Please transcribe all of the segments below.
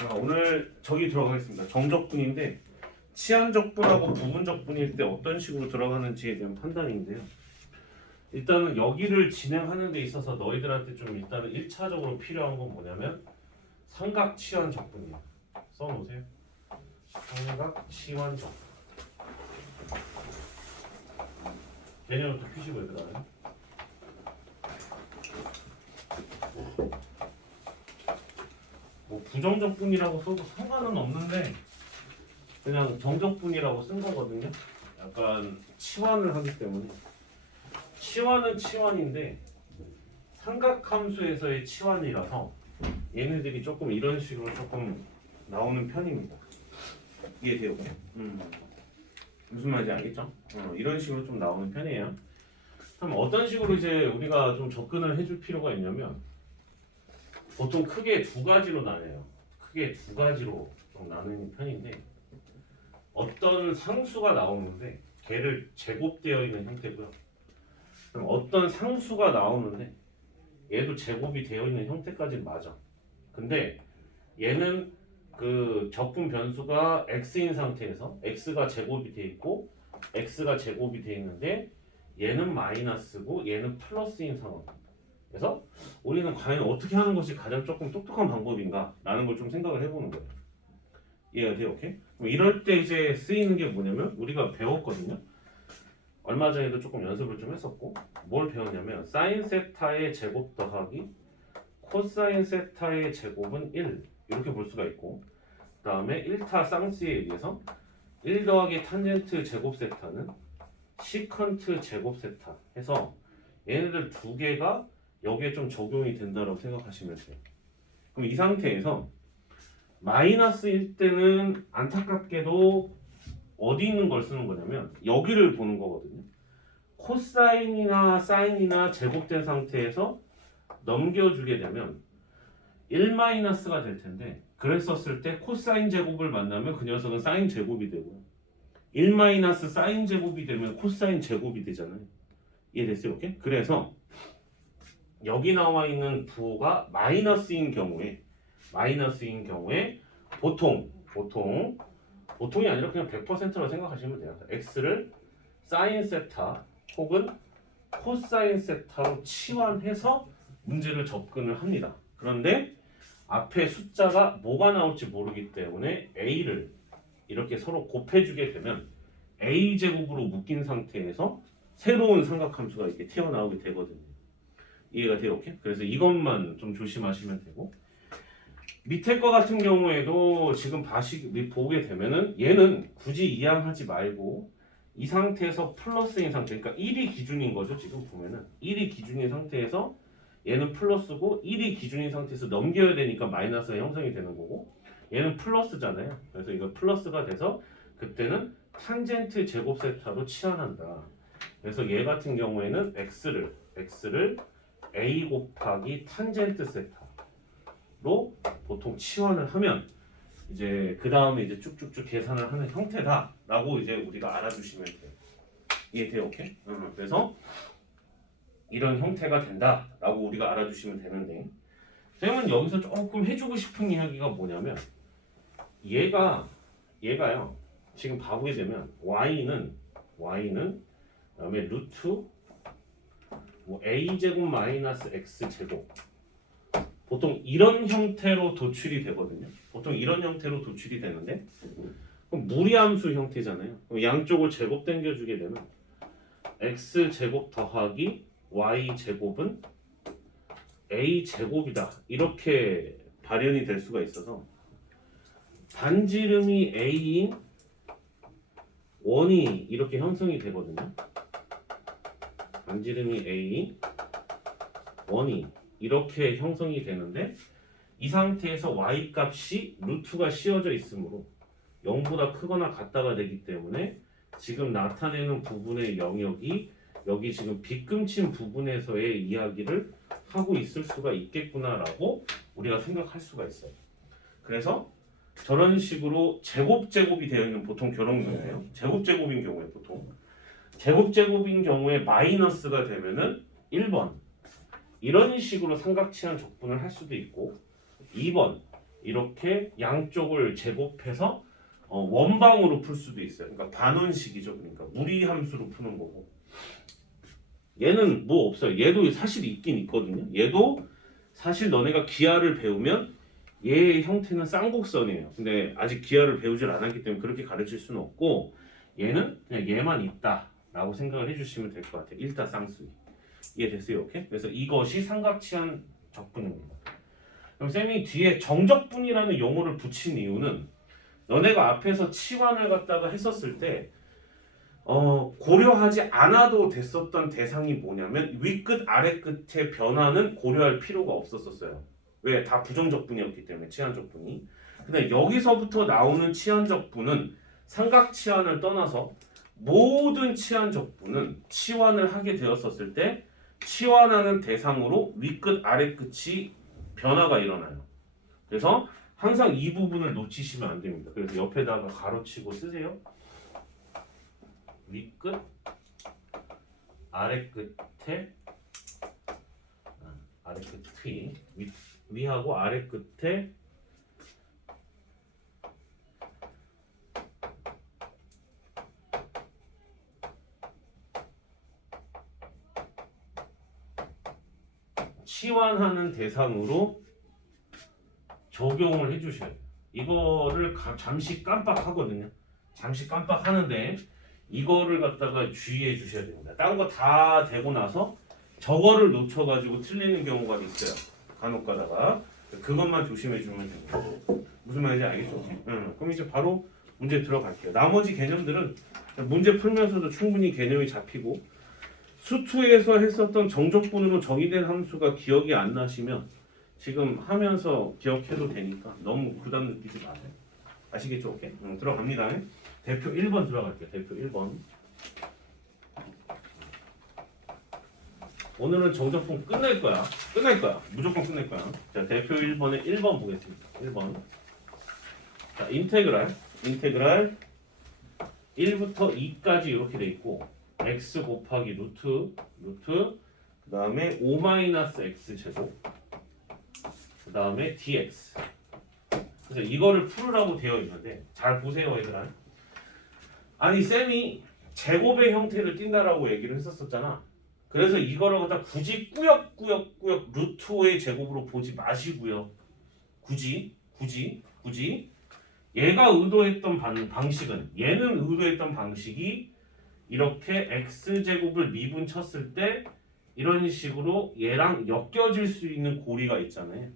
자, 오늘 저기 들어가겠습니다. 정적분인데 치안적분하고 부분적분일 때 어떤 식으로 들어가는지에 대한 판단인데요. 일단은 여기를 진행하는 데 있어서 너희들한테 좀 일단은 1차적으로 필요한 건 뭐냐면 삼각치환적분이에요. 써놓으세요. 삼각치환적분. 개념을 또 푸시고요. 그 다음에 뭐 부정적분이라고 써도 상관은 없는데 그냥 정적분이라고 쓴 거거든요. 약간 치환을 하기 때문에 치환은 치환인데 삼각함수에서의 치환이라서 얘네들이 조금 이런 식으로 조금 나오는 편입니다. 이해돼요? 무슨 말인지 알겠죠? 이런 식으로 좀 나오는 편이에요. 그럼 어떤 식으로 이제 우리가 좀 접근을 해줄 필요가 있냐면 보통 크게 두 가지로 나뉘어요. 크게 두 가지로 좀 나누는 편인데 어떤 상수가 나오는데 걔를 제곱되어 있는 형태고요. 그럼 어떤 상수가 나오는데 얘도 제곱이 되어 있는 형태까지는 맞아. 근데 얘는 그 적분 변수가 x인 상태에서 x가 제곱이 되어 있고 x가 제곱이 되어 있는데 얘는 마이너스고 얘는 플러스인 상황. 그래서 우리는 과연 어떻게 하는 것이 가장 조금 똑똑한 방법인가 라는 걸 좀 생각을 해보는 거예요. 이해가 돼요? 오케이? 그럼 이럴 때 이제 쓰이는 게 뭐냐면 우리가 배웠거든요. 얼마 전에도 조금 연습을 좀 했었고 뭘 배웠냐면 사인 세타의 제곱 더하기 코사인 세타의 제곱은 1 이렇게 볼 수가 있고 그 다음에 1타 쌍수에 의해서 1 더하기 탄젠트 제곱 세타는 시컨트 제곱 세타 해서 얘네들 두 개가 여기에 좀 적용이 된다고 생각하시면 돼요. 그럼 이 상태에서 마이너스일 때는 안타깝게도 어디 있는 걸 쓰는 거냐면 여기를 보는 거거든요. 코사인이나 사인이나 제곱된 상태에서 넘겨주게 되면 1-가 될 텐데 그랬었을 때 코사인 제곱을 만나면 그 녀석은 사인 제곱이 되고요. 1 사인 제곱이 되면 코사인 제곱이 되잖아요. 이해됐어요? 오케이? 그래서 여기 나와 있는 부호가 마이너스인 경우에 보통이 아니라 그냥 100%로 생각하시면 돼요. x를 사인 세타 혹은 코사인 세타로 치환해서 문제를 접근을 합니다. 그런데 앞에 숫자가 뭐가 나올지 모르기 때문에 a를 이렇게 서로 곱해주게 되면 a 제곱으로 묶인 상태에서 새로운 삼각함수가 이렇게 튀어나오게 되거든요. 이해가 돼요? 오케이? 그래서 이것만 좀 조심하시면 되고 밑에 거 같은 경우에도 지금 보게 되면은 얘는 굳이 이항하지 말고 이 상태에서 플러스인 상태 그러니까 1이 기준인 거죠. 지금 보면은 1이 기준인 상태에서 얘는 플러스고 1이 기준인 상태에서 넘겨야 되니까 마이너스가 형성이 되는 거고 얘는 플러스잖아요. 그래서 이거 플러스가 돼서 그때는 탄젠트 제곱 세타로 치환한다. 그래서 얘 같은 경우에는 x를 a 곱하기 탄젠트 세타로 보통 치환을 하면 이제 그 다음에 이제 쭉쭉쭉 계산을 하는 형태다라고 이제 우리가 알아주시면 돼요. 이해돼요? 오케이? 그래서 이런 형태가 된다라고 우리가 알아주시면 되는데 선생님은 여기서 조금 해주고 싶은 이야기가 뭐냐면 얘가요 지금 봐보게 되면 y는 그다음에 루트 뭐 a 제곱 마이너스 x 제곱 보통 이런 형태로 도출이 되거든요. 보통 이런 형태로 도출이 되는데 그럼 무리함수 형태잖아요. 그럼 양쪽을 제곱 당겨주게 되면 x 제곱 더하기 y 제곱은 a 제곱이다 이렇게 발현이 될 수가 있어서 반지름이 a인 원이 이렇게 형성이 되거든요. 반지름이 a인 원이 이렇게 형성이 되는데 이 상태에서 y 값이 루트가 씌워져 있으므로 0보다 크거나 같다가 되기 때문에 지금 나타내는 부분의 영역이 여기 지금 빗금친 부분에서의 이야기를 하고 있을 수가 있겠구나라고 우리가 생각할 수가 있어요. 그래서 저런 식으로 제곱이 되어 있는 보통 결혼경우예요. 제곱인 경우에 보통 제곱인 경우에 마이너스가 되면은 1번 이런 식으로 삼각치환 적분을 할 수도 있고 2번 이렇게 양쪽을 제곱해서 원방으로 풀 수도 있어요. 그러니까 반원식이죠. 그러니까 무리함수로 푸는 거고. 얘는 뭐 없어요. 얘도 사실 있긴 있거든요. 얘도 사실 너네가 기하를 배우면 얘의 형태는 쌍곡선이에요. 근데 아직 기하를 배우질 않았기 때문에 그렇게 가르칠 수는 없고, 얘는 그냥 얘만 있다 라고 생각을 해주시면 될 것 같아요. 일타쌍순이. 이해됐어요? 오케이? 그래서 이것이 삼각치환 적분입니다. 그럼 쌤이 뒤에 정적분이라는 용어를 붙인 이유는, 너네가 앞에서 치환을 갖다가 했었을 때 고려하지 않아도 됐었던 대상이 뭐냐면 윗끝 아래끝의 변화는 고려할 필요가 없었어요. 왜? 다 부정적분이었기 때문에, 치환적분이. 근데 여기서부터 나오는 치환적분은 삼각치환을 떠나서 모든 치환적분은 치환을 하게 되었었을 때 치환하는 대상으로 윗끝 아래끝이 변화가 일어나요. 그래서 항상 이 부분을 놓치시면 안 됩니다. 그래서 옆에다가 가로치고 쓰세요. 윗끝 아래끝에 아래끝이 위하고 아래끝에 치환하는 대상으로 적용을 해주셔야 돼요. 이거를 잠시 깜빡하거든요. 잠시 깜빡하는데 이거를 갖다가 주의해 주셔야 됩니다. 다른 거 다 되고 나서 저거를 놓쳐가지고 틀리는 경우가 있어요. 간혹 가다가. 그것만 조심해 주면 됩니다. 무슨 말인지 알겠죠? 그럼 이제 바로 문제 들어갈게요. 나머지 개념들은 문제 풀면서도 충분히 개념이 잡히고, 수투에서 했었던 정적분으로 정의된 함수가 기억이 안 나시면 지금 하면서 기억해도 되니까 너무 부담 느끼지 마세요. 아시겠죠? 오케이? 들어갑니다. 대표 1번 들어갈게요. 대표 1번. 오늘은 정적분 끝낼 거야. 무조건 끝낼 거야. 자, 대표 1번에 1번 보겠습니다. 1번. 자, 인테그랄 1부터 2까지 이렇게 돼 있고, x 곱하기 루트 그 다음에 5-x 제곱, 그 다음에 dx. 그래서 이거를 풀으라고 되어 있는데, 잘 보세요 얘들아. 아니 쌤이 제곱의 형태를 띈다라고 얘기를 했었잖아. 그래서 이거를 갖다 굳이 꾸역꾸역 루트 5의 제곱으로 보지 마시고요. 굳이 얘가 의도했던 방식은, 얘는 의도했던 방식이 이렇게 x제곱을 미분 쳤을 때 이런 식으로 얘랑 엮여질 수 있는 고리가 있잖아요.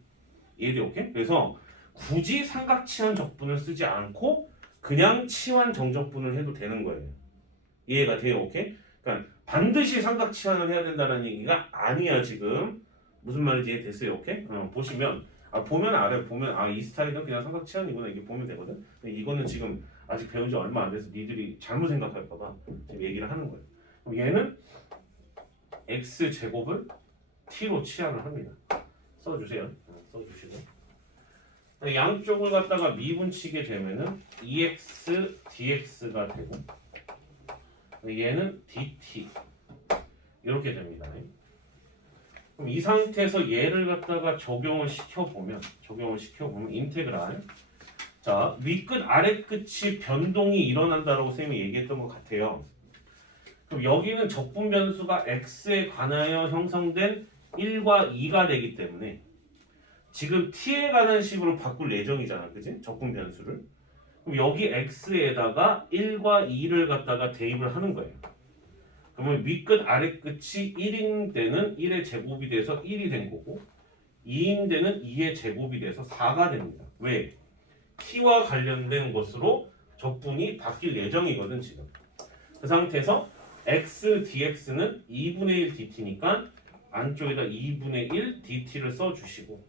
이해돼? 오케이? 그래서 굳이 삼각치환 적분을 쓰지 않고 그냥 치환 정적분을 해도 되는 거예요. 이해가 돼요? 오케이? 그러니까 반드시 삼각치환을 해야 된다는 얘기가 아니야 지금. 무슨 말인지 이해됐어요? 오케이? 보시면 보면 알아요. 보면 이 스타일은 그냥 삼각치환이구나, 이게 보면 되거든. 근데 이거는 지금 아직 배운 지 얼마 안 돼서 니들이 잘못 생각할까봐 지금 얘기를 하는 거예요. 그럼 얘는 x 제곱을 t로 치환을 합니다. 써주세요. 써주시고, 양쪽을 갖다가 미분치게 되면은 2x dx가 되고, 얘는 dt 이렇게 됩니다. 그럼 이 상태에서 얘를 갖다가 적용을 시켜보면 인테그랄, 자, 윗끝 아래끝이 변동이 일어난다라고 쌤이 얘기했던 것 같아요. 그럼 여기는 적분 변수가 x에 관하여 형성된 1과 2가 되기 때문에 지금 t에 관한 식으로 바꿀 예정이잖아, 그지? 적분 변수를. 그럼 여기 x에다가 1과 2를 갖다가 대입을 하는 거예요. 그러면 윗끝 아래끝이 1인 데는 1의 제곱이 돼서 1이 된 거고, 2인 데는 2의 제곱이 돼서 4가 됩니다. 왜? t와 관련된 것으로 적분이 바뀔 예정이거든 지금. 그 상태에서 x dx는 2분의 1 dt니까 안쪽에다 2분의 1 dt를 써주시고,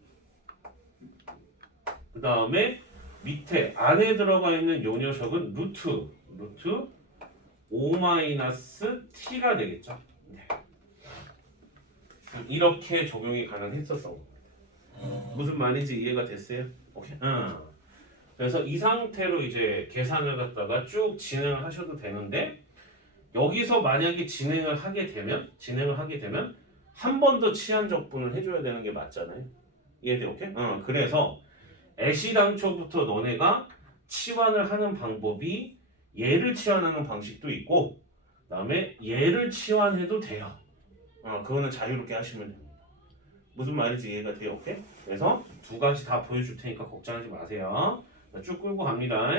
그 다음에 밑에 안에 들어가 있는 요 녀석은 루트 5-t가 되겠죠. 네. 이렇게 적용이 가능했었던 겁니다. 무슨 말인지 이해가 됐어요? 오케이. 그래서 이 상태로 이제 계산을 갖다가 쭉 진행을 하셔도 되는데, 여기서 만약에 진행을 하게 되면 한 번 더 치환 적분을 해줘야 되는 게 맞잖아요. 이해돼? 오케이? 그래서 애시당초부터 너네가 치환을 하는 방법이 얘를 치환하는 방식도 있고 그다음에 얘를 치환해도 돼요. 그거는 자유롭게 하시면 됩니다. 무슨 말인지 이해가 돼요? 오케이? 그래서 두 가지 다 보여줄 테니까 걱정하지 마세요. 쭉 끌고 갑니다.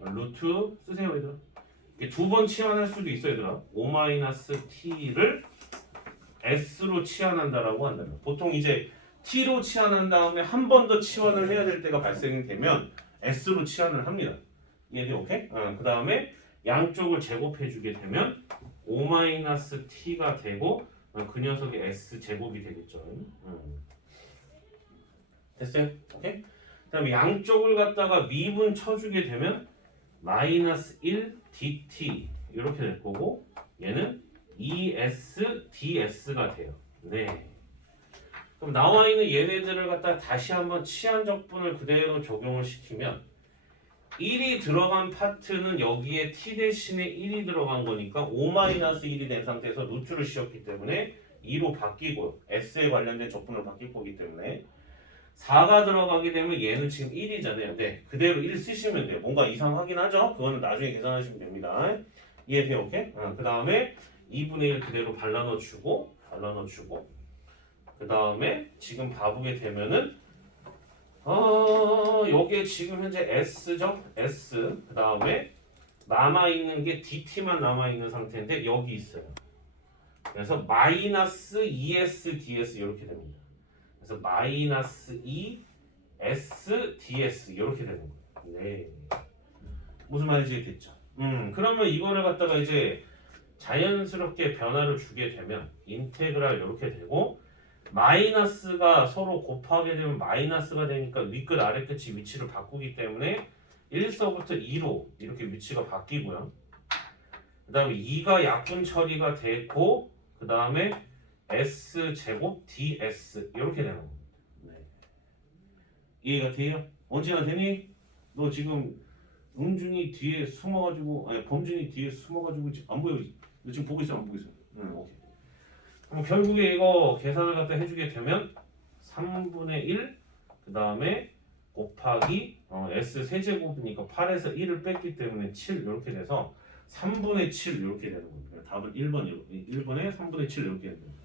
루트 쓰세요 얘들아. 두 번 치환할 수도 있어요 얘들아. 5-t를 s로 치환한다라고 한다면 보통 이제 t로 치환한 다음에 한 번 더 치환을 해야 될 때가 발생이 되면 s로 치환을 합니다. 이해돼? 오케이? 그 다음에 양쪽을 제곱해주게 되면 5-t가 되고 그 녀석이 s 제곱이 되겠죠. 됐어요? 오케이? 그 다음에 양쪽을 갖다가 미분 쳐주게 되면 -1 dt 이렇게 될 거고 얘는 2s ds가 돼요. 네. 그럼 나와 있는 얘네들을 갖다 다시 한번 치환적분을 그대로 적용을 시키면 1이 들어간 파트는 여기에 t 대신에 1이 들어간 거니까 5-1이 된 상태에서 루트를 씌웠기 때문에 2로 바뀌고요. s에 관련된 적분을 바뀔 거기 때문에 4가 들어가게 되면 얘는 지금 1이잖아요. 네, 그대로 1 쓰시면 돼요. 뭔가 이상하긴 하죠? 그거는 나중에 계산하시면 됩니다. 이해돼요? 오케이? 그 다음에 2분의 1 그대로 발라넣어주고 그 다음에 지금 봐보게 되면은 여기에 지금 현재 s죠? s 그 다음에 남아있는 게 dt만 남아있는 상태인데 여기 있어요. 그래서 -2s ds 이렇게 됩니다. 그래서 -2 s ds 이렇게 되는 거예요. 네. 무슨 말인지 됐죠? 그러면 이거를 갖다가 이제 자연스럽게 변화를 주게 되면 인테그랄 이렇게 되고 마이너스가 서로 곱하게 되면 마이너스가 되니까 윗끝 아래끝이 위치를 바꾸기 때문에 1서부터 2로 이렇게 위치가 바뀌고요. 그 다음에 2가 약분 처리가 되고 그 다음에 s제곱 ds 이렇게 되는 겁니다. 네. 이해가 돼요? 언제나 되니? 너 지금 은준이 뒤에 숨어가지고 아니 범준이 뒤에 숨어가지고 안 보여. 너 지금 보고 있어 안 보고 있어? 응, 오케이. 그럼 결국에 이거 계산을 갖다 해주게 되면 3분의 1 그 다음에 곱하기 s 세제곱이니까 8에서 1을 뺐기 때문에 7 이렇게 돼서 3분의 7 이렇게 되는 겁니다. 답은 1번에 3분의 7 이렇게 되는 겁니다.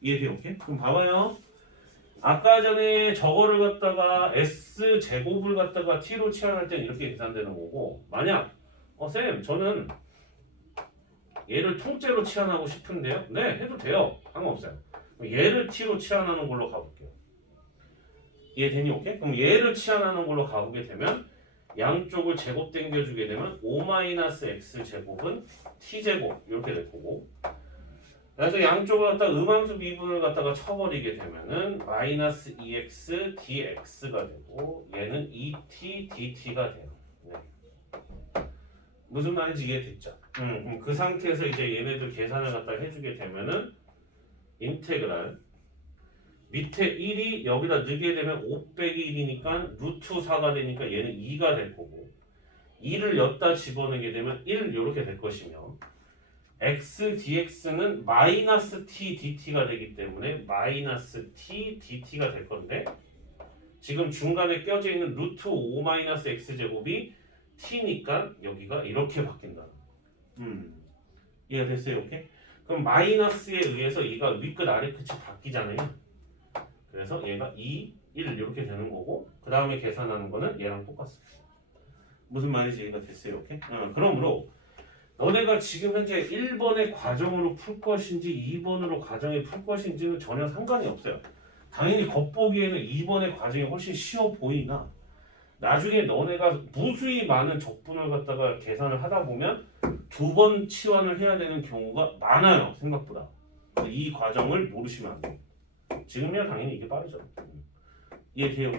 이해돼요? 오케이? 그럼 봐봐요. 아까 전에 저거를 갖다가 s 제곱을 갖다가 t로 치환할 때는 이렇게 계산되는 거고 만약 쌤 저는 얘를 통째로 치환하고 싶은데요? 네 해도 돼요. 상관없어요. 얘를 t로 치환하는 걸로 가볼게요. 이해되니? 오케이? 그럼 얘를 치환하는 걸로 가보게 되면 양쪽을 제곱 당겨주게 되면 5-x 제곱은 t제곱 이렇게 될 거고 그래서 양쪽을 갖다 음함수 미분을 갖다가 쳐버리게 되면은 -2x dx가 되고 얘는 2t dt가 돼요. 네. 무슨 말인지 이해됐죠? 그럼 그 상태에서 이제 얘네들 계산을 갖다 해주게 되면은 인테그랄 밑에 1이 여기다 넣게 되면 5 빼기 1이니까 루트 4가 되니까 얘는 2가 될 거고 2를 엿다 집어넣게 되면 1 이렇게 될 것이며 x dx는 -t dt가 되기 때문에 -t dt가 될 건데 지금 중간에 껴져 있는 루트 5-x 제곱이 t니까 여기가 이렇게 바뀐다. 이해가 됐어요? 오케이? 그럼 마이너스에 의해서 얘가 윗끝 아래끝이 바뀌잖아요. 그래서 얘가 2, 1 이렇게 되는 거고 그 다음에 계산하는 거는 얘랑 똑같습니다. 무슨 말인지 이해가 됐어요? 오케이? 그러므로 너네가 지금 현재 1번의 과정으로 풀 것인지 2번으로 과정에 풀 것인지는 전혀 상관이 없어요. 당연히 겉보기에는 2번의 과정이 훨씬 쉬워 보이나 나중에 너네가 무수히 많은 적분을 갖다가 계산을 하다 보면 2번 치환을 해야 되는 경우가 많아요. 생각보다. 이 과정을 모르시면 안 돼요. 지금이야 당연히 이게 빠르죠. 이해돼요?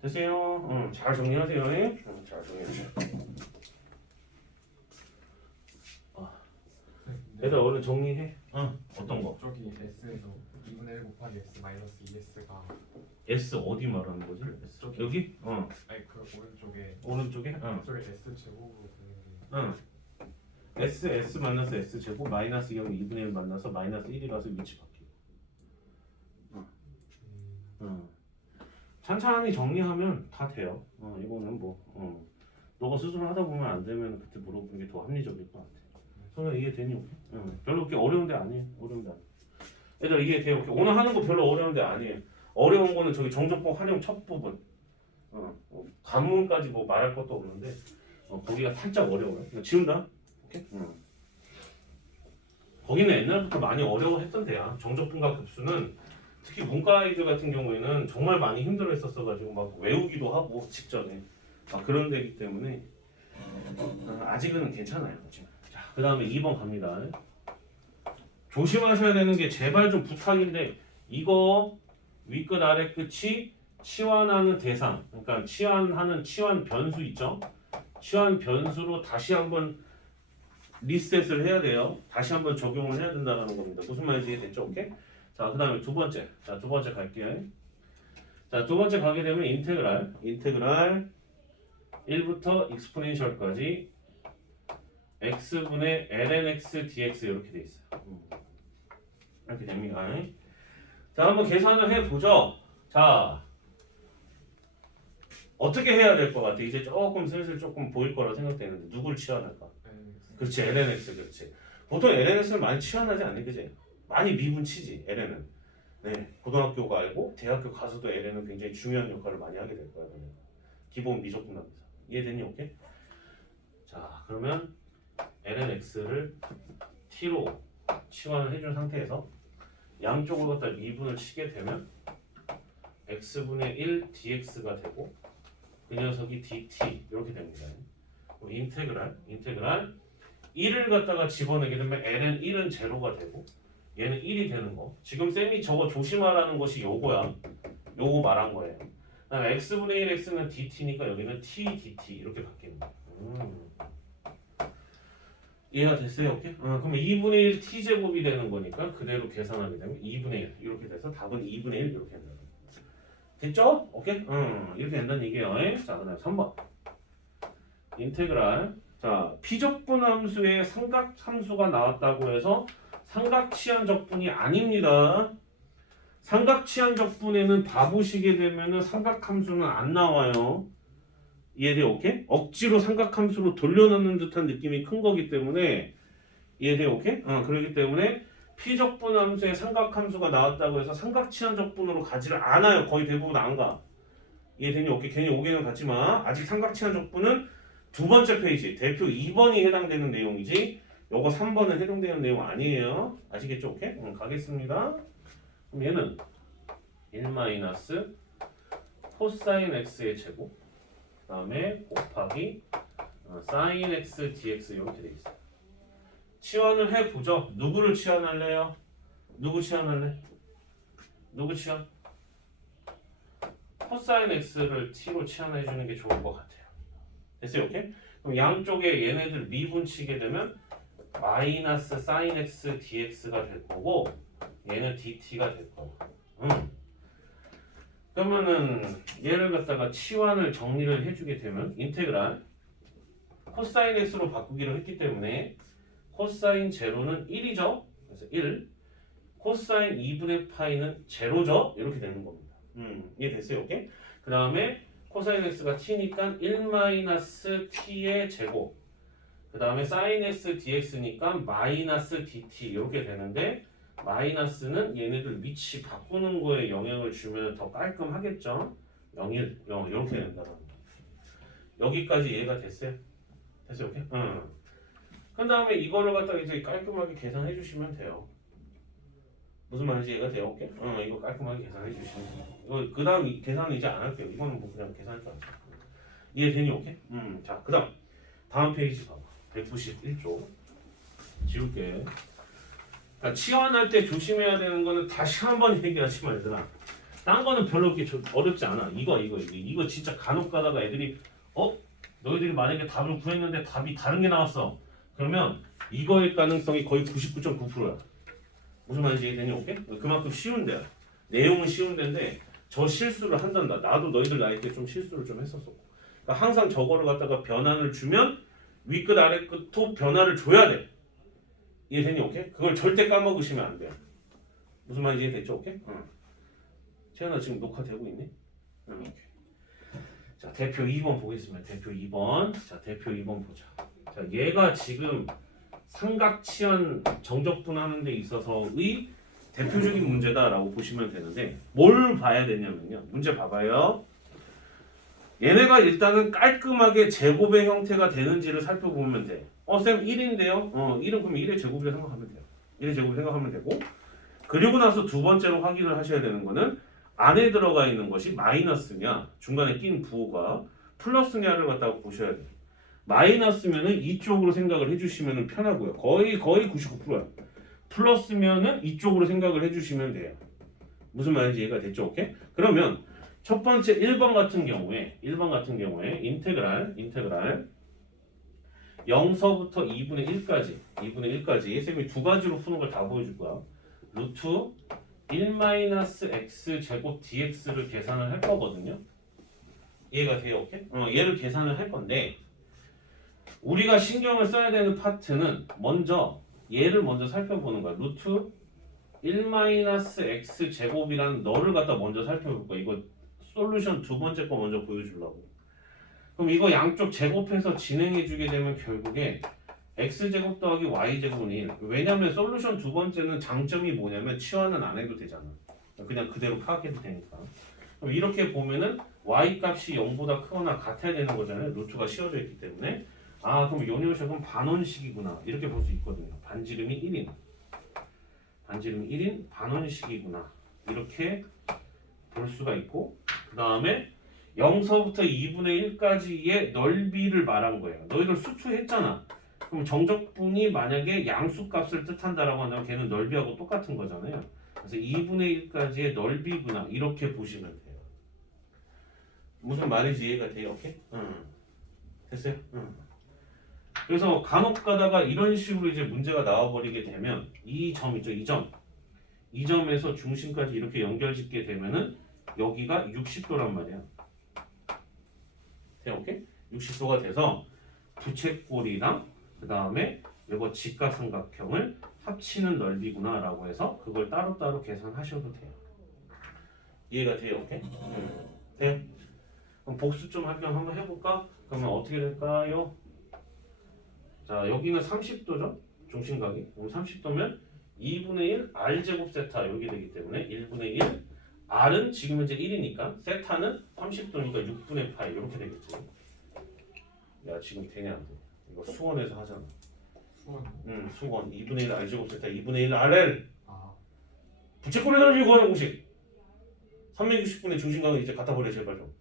됐어요? 잘 정리하세요. 잘 정리해주세요. 얘들 얼른 정리해. 어떤 거? 저기 S에서 2분의 1 곱하기 S 마이너스 2S가 S 어디 말하는 거지? S 저기. 여기? 아니 그 오른쪽에 오른쪽에? 저쪽에 S 제곱으로 되는 게 S 만나서 S 제곱 마이너스 0 2분의 1 만나서 마이너스 1이 가서 위치 바뀌고. 찬찬히 정리하면 다 돼요. 이거는 뭐 너가 스스로 하다 보면 안 되면 그때 물어보는 게 더 합리적일 것 같아. 그러면 이해 되니? 별로 그렇게 어려운 데 아니에요. 어려운 데 아니에요. 얘들아 이해 돼요? 오늘 하는 거 별로 어려운 데 아니에요. 어려운 거는 저기 정적법 활용 첫 부분. 관문까지 뭐 말할 것도 없는데 거기가 살짝 어려워요. 이거 지운다. 오케이? 거기는 옛날부터 많이 어려워했던 데야. 정적분과 급수는 특히 문과 아이들 같은 경우에는 정말 많이 힘들어했었어가지고 막 외우기도 하고 직전에 그런 데이기 때문에 아직은 괜찮아요. 자, 그 다음에 2번 갑니다. 조심하셔야 되는 게 제발 좀 부탁인데 이거 윗끝 아래 끝이 치환하는 대상, 그러니까 치환하는 치환 변수 있죠? 치환 변수로 다시 한번 리셋을 해야 돼요. 다시 한번 적용을 해야 된다는 겁니다. 무슨 말인지 이해됐죠? 오케이? 자, 그 다음에 두 번째. 자, 두 번째 갈게요. 자, 두 번째 가게 되면 인테그랄 1부터 익스포넨셜까지 x분의 lnx dx 이렇게 돼 있어요. 이렇게 됩니다. 자, 한번 계산을 해보죠. 자, 어떻게 해야 될 것 같아? 이제 조금 슬슬 조금 보일 거라 생각되는데 누굴 치환할까? 그렇지, lnx 그렇지. 보통 lnx를 많이 치환하지 않니, 그지? 많이 미분치지, ln은. 네, 고등학교 알고 대학교 가서도 ln은 굉장히 중요한 역할을 많이 하게 될 거야, 그냥. 기본 미적분함에서. 이해되니, 오케이? 자, 그러면 lnx를 t로 치환을 해준 상태에서 양쪽으로 갖다 미분을 치게 되면 x분의 1 dx가 되고 그 녀석이 dt 이렇게 됩니다. 인테그랄 1을 갖다가 집어내게 되면 ln 1은 제로가 되고 얘는 1이 되는 거. 지금 쌤이 저거 조심하라는 것이 요거야. 요거 말한 거예요. 그다음에 x분의 1 x는 dt니까 여기는 t dt 이렇게 바뀌는 거야. 이해가 됐어요? 오케이? 그러면 2분의 1 t제곱이 되는 거니까 그대로 계산하게 되면 2분의 1 이렇게 돼서 답은 2분의 1 이렇게 된다. 됐죠? 오케이? 이렇게 된다는 얘기예요. 자, 그 다음에 3번 인테그랄. 자, 피적분 함수에 삼각 함수가 나왔다고 해서 삼각 치환 적분이 아닙니다. 삼각 치환 적분에는 다 보시게 되면은 삼각 함수는 안 나와요. 이해돼요? 오케이? 억지로 삼각 함수로 돌려놓는 듯한 느낌이 큰 거기 때문에 이해돼요? 오케이? 그렇기 때문에 피적분 함수에 삼각 함수가 나왔다고 해서 삼각 치환 적분으로 가지를 않아요. 거의 대부분 안 가. 이해되니? 오케이? 괜히 오게는 갖지 마. 아직 삼각 치환 적분은 두 번째 페이지 대표 2번이 해당되는 내용이지 요거 3번은 해당되는 내용 아니에요. 아시겠죠? 오케이? 가겠습니다. 그럼 얘는 1 마이너스 코사인 x의 제곱 그 다음에 곱하기 사인 x dx 이렇게 돼 있어요. 치환을 해보죠. 누구를 치환할래요? 누구 치환할래? 누구 치환? 코사인 x를 t로 치환해주는 게 좋을 것 같아요. 됐어요? 오케이? 그럼 양쪽에 얘네들 미분치게 되면 마이너스 사인 x dx가 될 거고 얘는 dt가 될 거고. 그러면은 얘를 갖다가 치환을 정리를 해주게 되면 인테그랄 코사인 x로 바꾸기로 했기 때문에 코사인 제로는 1이죠. 그래서 1 코사인 2분의 파이는 제로죠. 이렇게 되는 겁니다. 이해됐어요? 오케이? 그 다음에 코사인 x가 t니까 1 마이너스 t의 제곱 그 다음에 사인 x dx니까 마이너스 dt 이렇게 되는데 마이너스는 얘네들 위치 바꾸는 거에 영향을 주면 더 깔끔하겠죠? 0, 1, 0 이렇게 된다는 거. 여기까지 이해가 됐어요? 됐어요? 오케이? 그 다음에 이거를 갖다가 이제 깔끔하게 계산해 주시면 돼요. 무슨 말인지 이해가 돼요? 오케이? 이거 깔끔하게 계산해 주시면 돼요. 이거 그 다음 계산은 이제 안 할게요. 이거는 뭐 그냥 계산할 줄 알죠. 이해되니? 오케이? 자, 그 다음 페이지 봐봐. 191쪽 지울게. 그러니까 치환할 때 조심해야 되는 거는 다시 한번 얘기하지만 얘들아 딴 거는 별로 그렇게 어렵지 않아. 이거 진짜 간혹 가다가 애들이 너희들이 만약에 답을 구했는데 답이 다른 게 나왔어. 그러면 이거일 가능성이 거의 99.9%야. 무슨 말인지 이해되니? 오케이? 그만큼 쉬운 데야. 내용은 쉬운 데인데 저 실수를 한단다. 나도 너희들 나이 때 좀 실수를 좀 했었어. 그러니까 항상 저거를 갖다가 변환을 주면 윗끝 아래끝도 변화를 줘야 돼. 이해되니? 오케이? 그걸 절대 까먹으시면 안 돼요. 무슨 말인지 이해됐죠? 오케이? 채연아 지금 녹화되고 있니? 대표 2번 보겠습니다. 대표 2번. 자, 대표 2번 보자. 자, 얘가 지금 삼각치환 정적분하는 데 있어서의 대표적인 문제다라고 보시면 되는데 뭘 봐야 되냐면요. 문제 봐봐요. 얘네가 일단은 깔끔하게 제곱의 형태가 되는지를 살펴보면 돼. 쌤 1인데요? 1은 그럼 1의 제곱이라 생각하면 돼요. 1의 제곱 생각하면 되고 그리고 나서 두 번째로 확인을 하셔야 되는 거는 안에 들어가 있는 것이 마이너스냐 중간에 낀 부호가 플러스냐를 갖다가 보셔야 돼요. 마이너스면은 이쪽으로 생각을 해주시면 편하고요. 거의 99%야. 플러스면은 이쪽으로 생각을 해주시면 돼요. 무슨 말인지 이해가 됐죠? 오케이? 그러면 첫 번째 1번 같은 경우에 인테그랄 0서부터 2분의 1까지 쌤이 두 가지로 푸는 걸 다 보여줄 거야. 루트 1-x 제곱 dx를 계산을 할 거거든요. 이해가 돼요? 오케이? 얘를 계산을 할 건데 우리가 신경을 써야 되는 파트는 얘를 먼저 살펴보는 거야. 루트 1-x 제곱이라는 너를 갖다 먼저 살펴볼 거야. 이거 솔루션 두 번째 거 먼저 보여주려고. 그럼 이거 양쪽 제곱해서 진행해 주게 되면 결국에 x제곱 더하기 y제곱은 1. 왜냐면 솔루션 두 번째는 장점이 뭐냐면 치환은 안 해도 되잖아. 그냥 그대로 파악해도 되니까. 그럼 이렇게 보면은 y 값이 0보다 크거나 같아야 되는 거잖아요. 루트가 씌워져 있기 때문에. 그럼 요 녀석은 반원식이구나. 이렇게 볼 수 있거든요. 반지름이 1인 반원식이구나. 이렇게 볼 수가 있고 그 다음에 0서부터 2분의 1까지의 넓이를 말한 거예요. 너희들 수투했잖아. 그럼 정적분이 만약에 양수값을 뜻한다라고 한다면 걔는 넓이하고 똑같은 거잖아요. 그래서 2분의 1까지의 넓이구나. 이렇게 보시면 돼요. 무슨 말인지 이해가 돼요? 오케이? 됐어요? 그래서 간혹 가다가 이런 식으로 이제 문제가 나와버리게 되면 이 점 있죠? 이 점에서 중심까지 이렇게 연결짓게 되면은 여기가 60도란 말이야. 돼, 오케이? 60도가 돼서 부채꼴이랑 그 다음에 이거 직각삼각형을 합치는 넓이구나 라고 해서 그걸 따로따로 계산하셔도 돼요. 이해가 돼요? 오케이? 돼요? 그럼 복수 좀 한번 해볼까? 그러면 어떻게 될까요? 자, 여기는 30도죠? 중심각이. 그럼 30도면 2분의 1 r제곱 세타 이렇게 되기 때문에 1분의 1 r은 지금 현재 1이니까 세타는 30도니까 6분의 파이 이렇게 되겠지. 야, 지금 되냐 안 돼? 이거 수원에서 하잖아. 수원 2분의 1 r제곱 세타 2분의 1 rl 부채꼴에 떨어지고 구하는 공식 360분의 중심각은 이제 갖다 버려 제발 좀.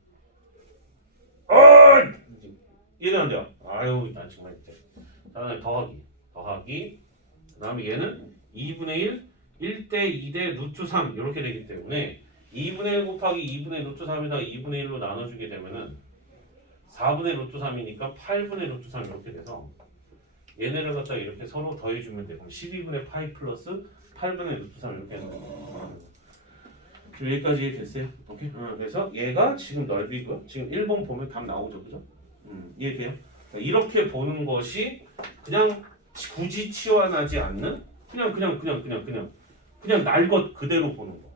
이해가 안 돼요? 아유 난 정말 진짜. 다음에 더하기 그 다음에 얘는 2분의 1 1대 2대 루트 3 이렇게 되기 때문에 2분의 1 곱하기 2분의 루트 3에다가 2분의 1로 나눠주게 되면은 4분의 루트 3이니까 8분의 루트 3 이렇게 돼서 얘네를 갖다가 이렇게 서로 더해주면 돼. 그럼 12분의 파이 플러스 8분의 루트 3 이렇게 하는 거예요. 여기까지 됐어요? 오케이? 그래서 얘가 지금 넓이고요. 지금 1번 보면 답 나오죠, 그죠? 이해돼요? 이렇게 보는 것이 그냥 굳이 치환하지 않는 그냥 날 것 그대로 보는 거.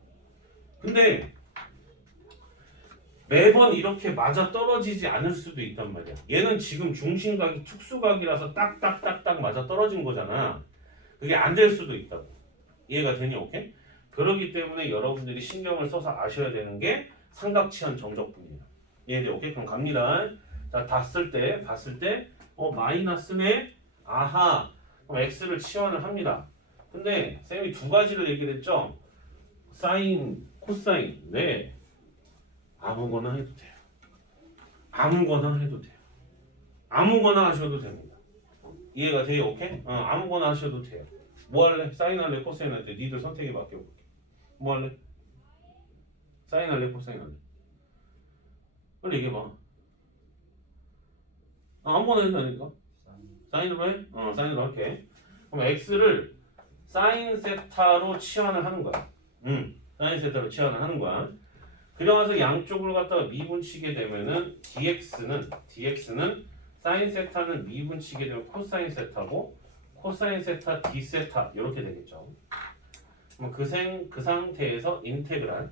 근데 매번 이렇게 맞아 떨어지지 않을 수도 있단 말이야. 얘는 지금 중심각이 특수각이라서 딱딱딱딱 맞아 떨어진 거잖아. 그게 안 될 수도 있다고. 이해가 되니? 오케이? 그렇기 때문에 여러분들이 신경을 써서 아셔야 되는 게 삼각치환 정적분이에요. 이해돼요? 오케이? 그럼 갑니다. 자, 봤을 때 마이너스네. 아하. 그럼 x를 치환을 합니다. 근데 쌤이 두 가지를 얘기를 했죠. 사인, 코사인. 네. 아무거나 해도 돼요. 아무거나 하셔도 됩니다. 이해가 돼요? 오케이? 아무거나 하셔도 돼요. 뭐 할래? 사인 할래? 코사인 할래? 니들 선택에 맡겨볼게. 뭐 할래? 사인 할래? 코사인 할래? 빨리 얘기해봐. 아무거나 해도 되니까. 사인으로 해? 사인으로 할게. 그럼 x를 사인 세타로 치환을 하는 거야. 사인 세타로 치환을 하는 거야. 그러면서 양쪽을 갖다가 미분치게 되면은 dx는 사인 세타는 미분치게 되면 코사인 세타고 코사인 세타 d 세타 이렇게 되겠죠. 그럼 그 상태에서 인테그랄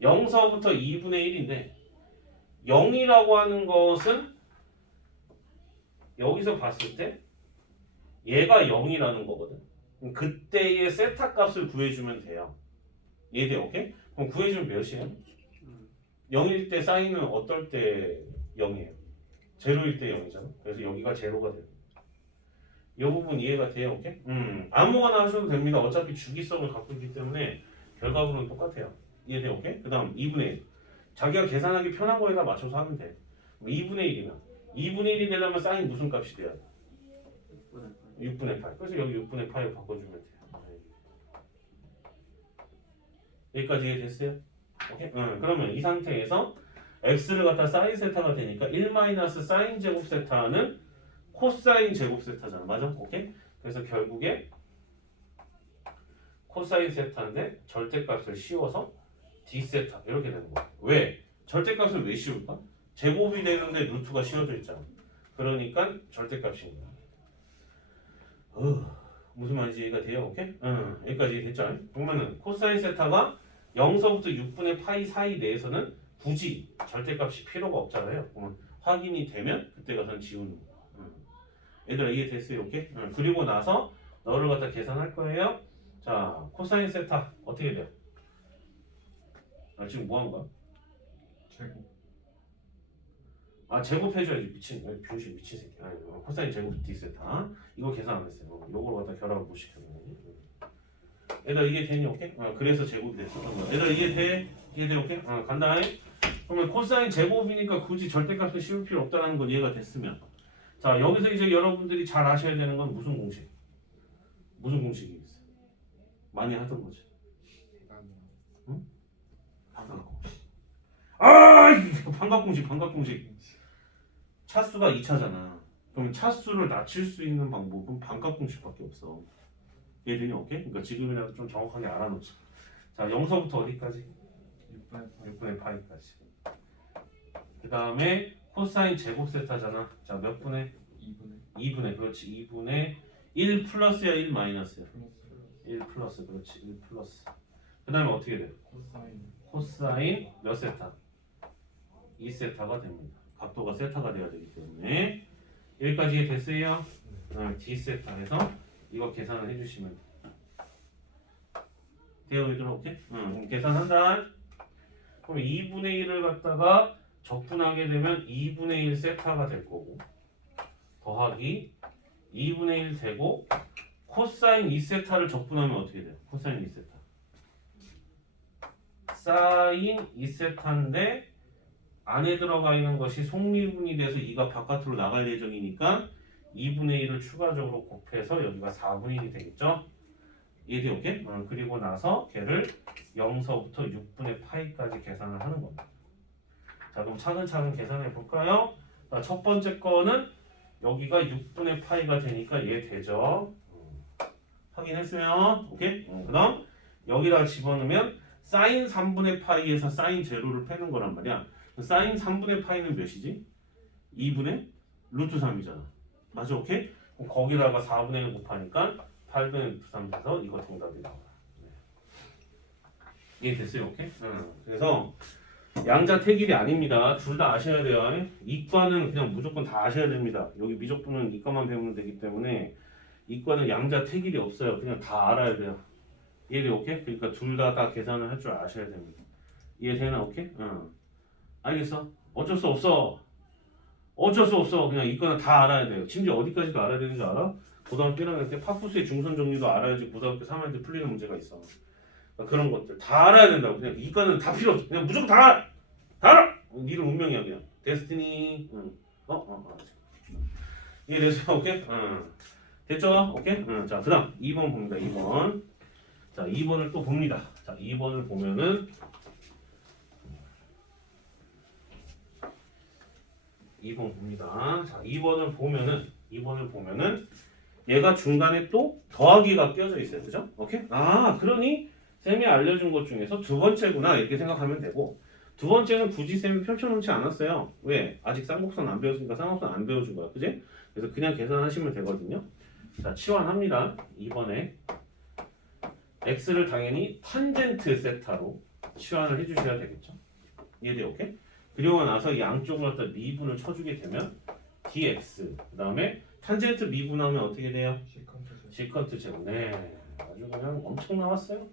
0서부터 2분의 1인데 0이라고 하는 것은 여기서 봤을 때 얘가 0이라는 거거든. 그럼 그때의 세타 값을 구해주면 돼요. 이해돼? 오케이? 그럼 구해주면 몇이에요? 0일 때 사인은 어떨 때 0이에요? 제로일 때 0이잖아. 그래서 여기가 제로가 돼요. 이 부분 이해가 돼요? 오케이? 아무거나 하셔도 됩니다. 어차피 주기성을 갖고 있기 때문에 결과물은 똑같아요. 이해돼? 오케이? 그 다음 2분의 1. 자기가 계산하기 편한 거에다 맞춰서 하면 돼. 2분의 1이면 2분의 1이 되려면 사인 무슨 값이 돼야 돼? 6분의 8. 그래서 여기 6분의 8을 바꿔주면 돼요. 여기까지 이해됐어요? 오케이? 그러면 이 상태에서 x를 갖다 사인 세타가 되니까 1 마이너스 사인 제곱 세타는 코사인 제곱 세타잖아. 맞아? 오케이? 그래서 결국에 코사인 세타인데 절대값을 씌워서 d 세타 이렇게 되는 거야. 왜? 절대값을 왜 씌울까? 제곱이 되는데 루트가 씌워져 있잖아. 그러니까 절대값입니다. 무슨 말인지 이해가 돼요? 오케이? 여기까지 됐죠? 그러면은 코사인 세타가 0서부터 6분의 파이 사이 내에서는 굳이 절대값이 필요가 없잖아요. 그러면 확인이 되면 그때 가서 지우는 거야. 얘들아 이해됐어요? 오케이? 그리고 나서 너를 갖다 계산할 거예요. 자, 코사인 세타 어떻게 돼요? 지금 뭐 한 거야? 제곱. 제곱해줘야지. 미친 병신 미친 새끼. 코사인 제곱 d 세타 이거 계산 안 했어요. 요걸 갖다 결합을 못 시켰네. 얘들아 이게 되니? 오케이? 그래서 제곱이 됐어. 얘들아 이해돼? 이해돼? 오케이? 간다. 그러면 코사인 제곱이니까 굳이 절대값을 씌울 필요 없다는 건 이해가 됐으면, 자 여기서 이제 여러분들이 잘 아셔야 되는 건 무슨 공식? 무슨 공식이 있어? 많이 하던 거지. 응? 반각공식. 반각공식. 차수가 2차잖아. 그럼 차수를 낮출 수 있는 방법은 반각공식밖에 없어. 이해되니? 오케이? 그러니까 지금이라도 좀 정확하게 알아놓자. 자 0서부터 어디까지? 6분의 파이까지. 그 다음에 코사인 제곱 세타잖아. 자 몇 분의? 2분의. 그렇지. 2분의 1 플러스야 1 마이너스야? 1 플러스. 그렇지. 1 플러스. 그 다음에 어떻게 돼? 코사인 몇 세타? 2세타가 됩니다. 각도가 세타가 돼야 되기 때문에 여기까지 됐어요? D세타에서 이거 계산을 해주시면 돼요. 얘들아 오케이? 계산한다. 그럼 2분의 1을 갖다가 적분하게 되면 2분의 1 세타가 될 거고, 더하기 2분의 1 되고, 코사인 2세타를 적분하면 어떻게 돼요? 코사인 2세타 사인 2세타인데 안에 들어가 있는 것이 속미분이 돼서 2가 바깥으로 나갈 예정이니까 2분의 1을 추가적으로 곱해서 여기가 4분의 1이 되겠죠? 이해돼? 오케이? 그리고 나서 걔를 0서부터 6분의 파이까지 계산을 하는 겁니다. 자 그럼 차근차근 계산해 볼까요? 자, 첫 번째 거는 여기가 6분의 파이가 되니까 얘 되죠? 확인했으면 오케이? 그 다음 여기다 집어넣으면 사인 3분의 파이에서 사인 제로를 빼는 거란 말이야. 사인 3분의 파이는 몇이지? 2분의 루트 3이잖아. 맞아? 오케이? 그럼 거기다가 4분의 1 곱하니까 8분의 루트 3 돼서 이거 정답이 나와. 이해됐어요? 오케이? 그래서 양자택일이 아닙니다. 둘 다 아셔야 돼요. 이과는 그냥 무조건 다 아셔야 됩니다. 여기 미적분은 이과만 배우면 되기 때문에 이과는 양자택일이 없어요. 그냥 다 알아야 돼요. 이해돼? 오케이? 그러니까 둘 다 계산을 할 줄 아셔야 됩니다. 이해되나? 오케이? 알겠어? 어쩔 수 없어. 그냥 이과는 다 알아야 돼요. 심지어 어디까지도 알아야 되는 줄 알아? 고등학교 1학년 때 파푸스의 중선 정리도 알아야지 고등학교 3학년 때 풀리는 문제가 있어. 그런 것들 다 알아야 된다고. 그냥 이과는 다 필요 없어. 그냥 무조건 다 알아. 니는 운명이야 그냥. 데스티니. 이해됐어? 오케이? 됐죠? 오케이? 자 그다음 2번 봅니다. 2번. 자 2번을 또 봅니다. 자 2번을 보면은 2번 봅니다. 자 2번을 보면은 얘가 중간에 또 더하기가 끼어져 있어요. 그죠? 오케이? 그러니 쌤이 알려준 것 중에서 두 번째구나 이렇게 생각하면 되고, 두 번째는 굳이 쌤이 펼쳐놓지 않았어요. 왜? 아직 쌍곡선 안 배웠으니까 쌍곡선 안 배워준 거야. 그지? 그래서 그냥 계산하시면 되거든요. 자 치환합니다. 2번에 x를 당연히 탄젠트 세타로 치환을 해주셔야 되겠죠. 이해돼? 오케이? 그리고 나서 양쪽을 갖다 미분을 쳐주게 되면 dx. 그 다음에 탄젠트 미분하면 어떻게 돼요? 시컨트 시컨트 제곱. 네, 아주 그냥 엄청 나왔어요.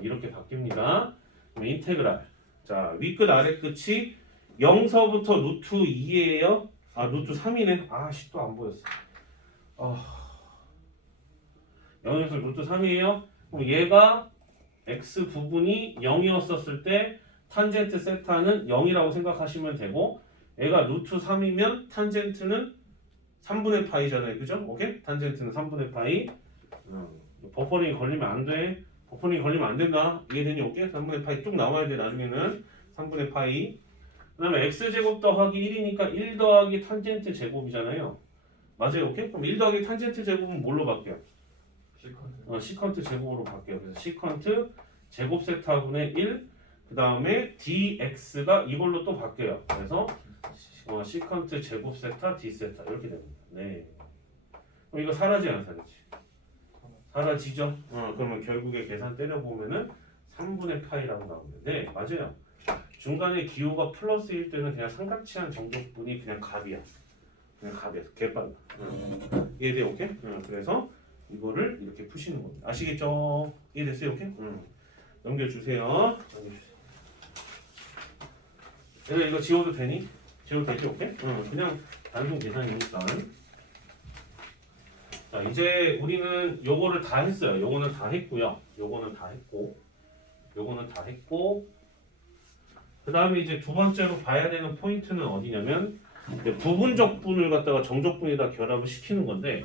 이렇게 바뀝니다. 그럼 인테그랄. 자, 윗끝 아래 끝이 0서부터 루트 2예요. 아, 루트 3이네. 아씨, 또 안 보였어. 0에서 루트 3이에요. 그럼 얘가 x 부분이 0이었었을 때 탄젠트 세타는 0이라고 생각하시면 되고, 얘가 루트 3이면 탄젠트는 3분의 파이잖아요. 그죠? 오케이? 탄젠트는 3분의 파이. 버퍼링이 걸리면 안 돼. 버퍼링이 걸리면 안 된다. 이해되니? 오케이? 3분의 파이 뚝 나와야 돼. 나중에는 3분의 파이. 그 다음에 x제곱 더하기 1이니까 1 더하기 탄젠트 제곱이잖아요. 맞아요. 오케이? 그럼 1 더하기 탄젠트 제곱은 뭘로 바뀌어요? 시컨트 시컨트 제곱으로 바뀌어요. 그래서 시컨트 제곱 세타분의 1. 그 다음에 dx가 이걸로 또 바뀌어요. 그래서 시컨트 제곱 세타 d 세타 이렇게 됩니다. 네. 그럼 이거 사라지 안 사라지? 사라지죠? 그러면 결국에 계산 때려보면은 3분의 파이라고 나오는데, 네, 맞아요. 중간에 기호가 플러스일 때는 그냥 삼각치한 정적분이 그냥 값이야. 그냥 값이야. 개빨라. 이해돼? 오케이? 그래서 이거를 이렇게 푸시는 겁니다. 아시겠죠? 이해됐어요? 오케이? 넘겨주세요. 얘들아, 이거 지워도 되니? 지워도 되지? 오케이? 그냥 단순 계산이니까. 자, 이제 우리는 요거를 다 했어요. 요거는 다 했고요. 요거는 다 했고, 요거는 다 했고, 그 다음에 이제 두 번째로 봐야 되는 포인트는 어디냐면, 부분적분을 갖다가 정적분에다 결합을 시키는 건데,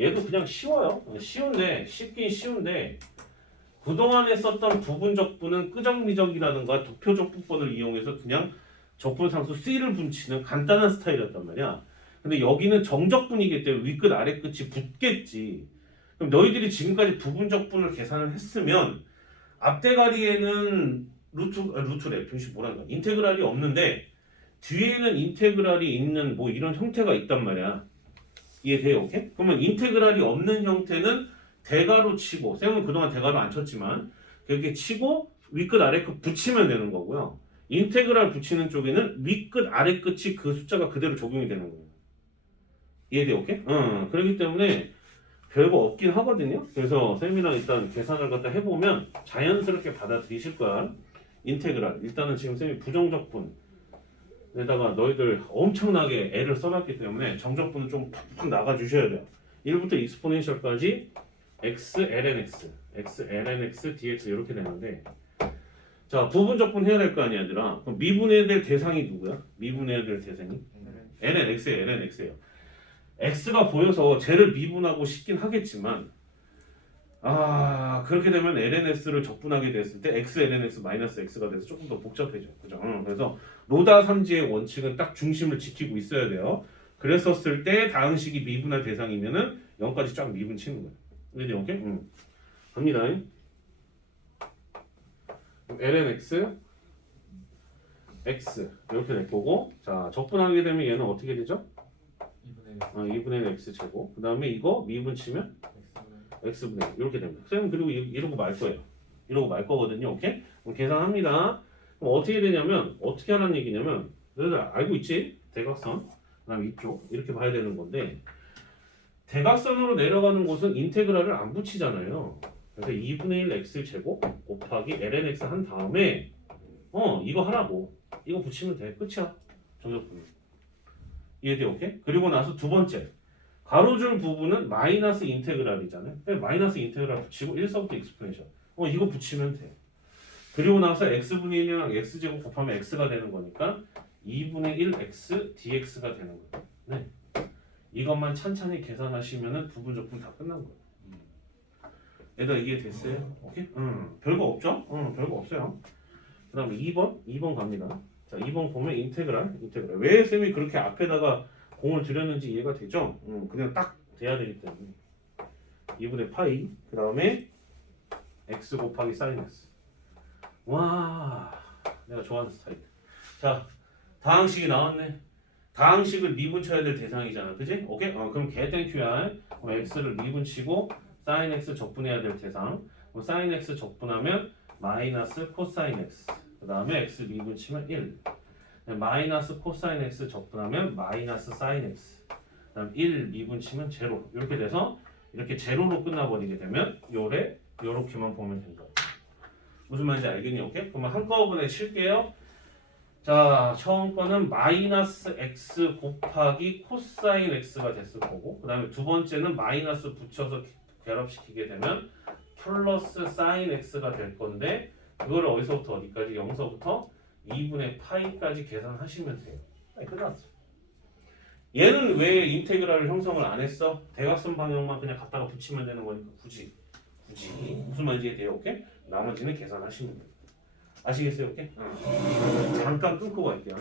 얘도 그냥 쉬워요. 쉬운데, 쉽긴 쉬운데, 그동안에 썼던 부분적분은 끄적미적이라든가 도표적분법을 이용해서 그냥 적분상수 C를 분치는 간단한 스타일이었단 말이야. 근데 여기는 정적분이기 때문에 위끝 아래끝이 붙겠지. 그럼 너희들이 지금까지 부분적분을 계산을 했으면 앞대가리에는 루트래. 표시 뭐란가? 인테그랄이 없는데 뒤에는 인테그랄이 있는 뭐 이런 형태가 있단 말이야. 이해돼요? 오케이? 그러면 인테그랄이 없는 형태는 대가로 치고, 쌤은 그동안 대가로 안 쳤지만 그렇게 치고 위끝 아래끝 붙이면 되는 거고요. 인테그랄 붙이는 쪽에는 위끝 아래끝이 그 숫자가 그대로 적용이 되는 거예요. 이해돼요? 오케이? 그렇기 때문에 별거 없긴 하거든요. 그래서 쌤이랑 일단 계산을 갖다 해보면 자연스럽게 받아들이실 거야. 인테그랄. 일단은 지금 쌤이 부정적분 에다가 너희들 엄청나게 애를 써놨기 때문에 정적분은 좀 팍팍 나가주셔야 돼요. 1부터 익스포넨셜까지 x ln x, x ln x dx 이렇게 되는데, 자, 부분적분 해야 될 거 아니야, 얘들아. 그럼 미분해야 될 대상이 누구야? 미분해야 될 대상이 ln x예요. ln x예요. x가 보여서 쟤를 미분하고 싶긴 하겠지만, 그렇게 되면 ln-s를 적분하게 됐을 때 x ln-x 마이너스 x가 돼서 조금 더 복잡해져. 그죠? 그래서 로다 삼지의 원칙은 딱 중심을 지키고 있어야 돼요. 그랬었을 때 다항식이 미분할 대상이면은 0까지 쫙 미분 치는 거예요. 이해돼요? 오케이? 갑니다. ln-x x 이렇게 될 거고, 자, 적분하게 되면 얘는 어떻게 되죠? 2분의 x 제곱. 그 다음에 이거 미분 치면 x분의 1 이렇게 됩니다. 쌤 그리고 이러고 말 거예요. 이러고 말 거거든요. 오케이? 그럼 계산합니다. 그럼 어떻게 되냐면, 어떻게 하라는 얘기냐면, 너희들 알고 있지? 대각선. 그 다음에 이쪽 이렇게 봐야 되는 건데, 대각선으로 내려가는 곳은 인테그랄을 안 붙이잖아요. 그래서 2분의 1 x 제곱 곱하기 ln x 한 다음에 이거 하라고. 이거 붙이면 돼. 끝이야. 정적분. 이해돼? 오케이? 그리고 나서 두 번째. 가로줄 부분은 마이너스 인테그랄이잖아요. 마이너스 인테그랄 붙이고 1서부터 익스포넨셜. 이거 붙이면 돼. 그리고 나서 x분의 1이랑 x제곱 곱하면 x가 되는 거니까 2분의 1 x dx가 되는 거예요. 네. 이것만 찬찬히 계산하시면은 부분적분 다 끝난 거예요. 얘들아 이해됐어요? 오케이? 별거 없죠? 별거 없어요. 그 다음에 2번 갑니다. 자, 2번 보면 인테그랄. 왜 쌤이 그렇게 앞에다가 공을 들였는지 이해가 되죠? 그냥 딱 돼야 되기 때문에 2분의 파이. 그 다음에 x 곱하기 사인 x. 와, 내가 좋아하는 스타일. 자, 다항식이 나왔네. 다항식을 미분 쳐야 될 대상이잖아, 그지? 오케이? 그럼 개땡QR. 그럼 x를 미분 치고 사인 x 적분해야 될 대상. 그럼 사인 x 적분하면 마이너스 코사인 x. 그 다음에 x 미분 치면 1. 마이너스 코사인 x 접근하면 마이너스 사인 x. 그다음 1 미분치면 제로. 이렇게 돼서 이렇게 제로로 끝나버리게 되면 요렇게만 보면 된다. 무슨 말인지 알겠니? 오케이? 그러면 한꺼번에 칠게요. 자, 처음 거는 마이너스 x 곱하기 코사인 x가 됐을 거고, 그 다음에 두 번째는 마이너스 붙여서 결합시키게 되면 플러스 사인 x가 될 건데, 그걸 어디서부터 어디까지? 0서부터 2분의 파이까지 계산하시면 돼요. 끝났어. 얘는 왜 인테그랄을 형성을 안 했어? 대각선 방향만 그냥 갖다가 붙이면 되는 거니까 굳이 무슨 말인지 이해돼요? 오케이? 나머지는 계산하시면 돼요. 아시겠어요? 오케이? 잠깐 끊고 갈게요.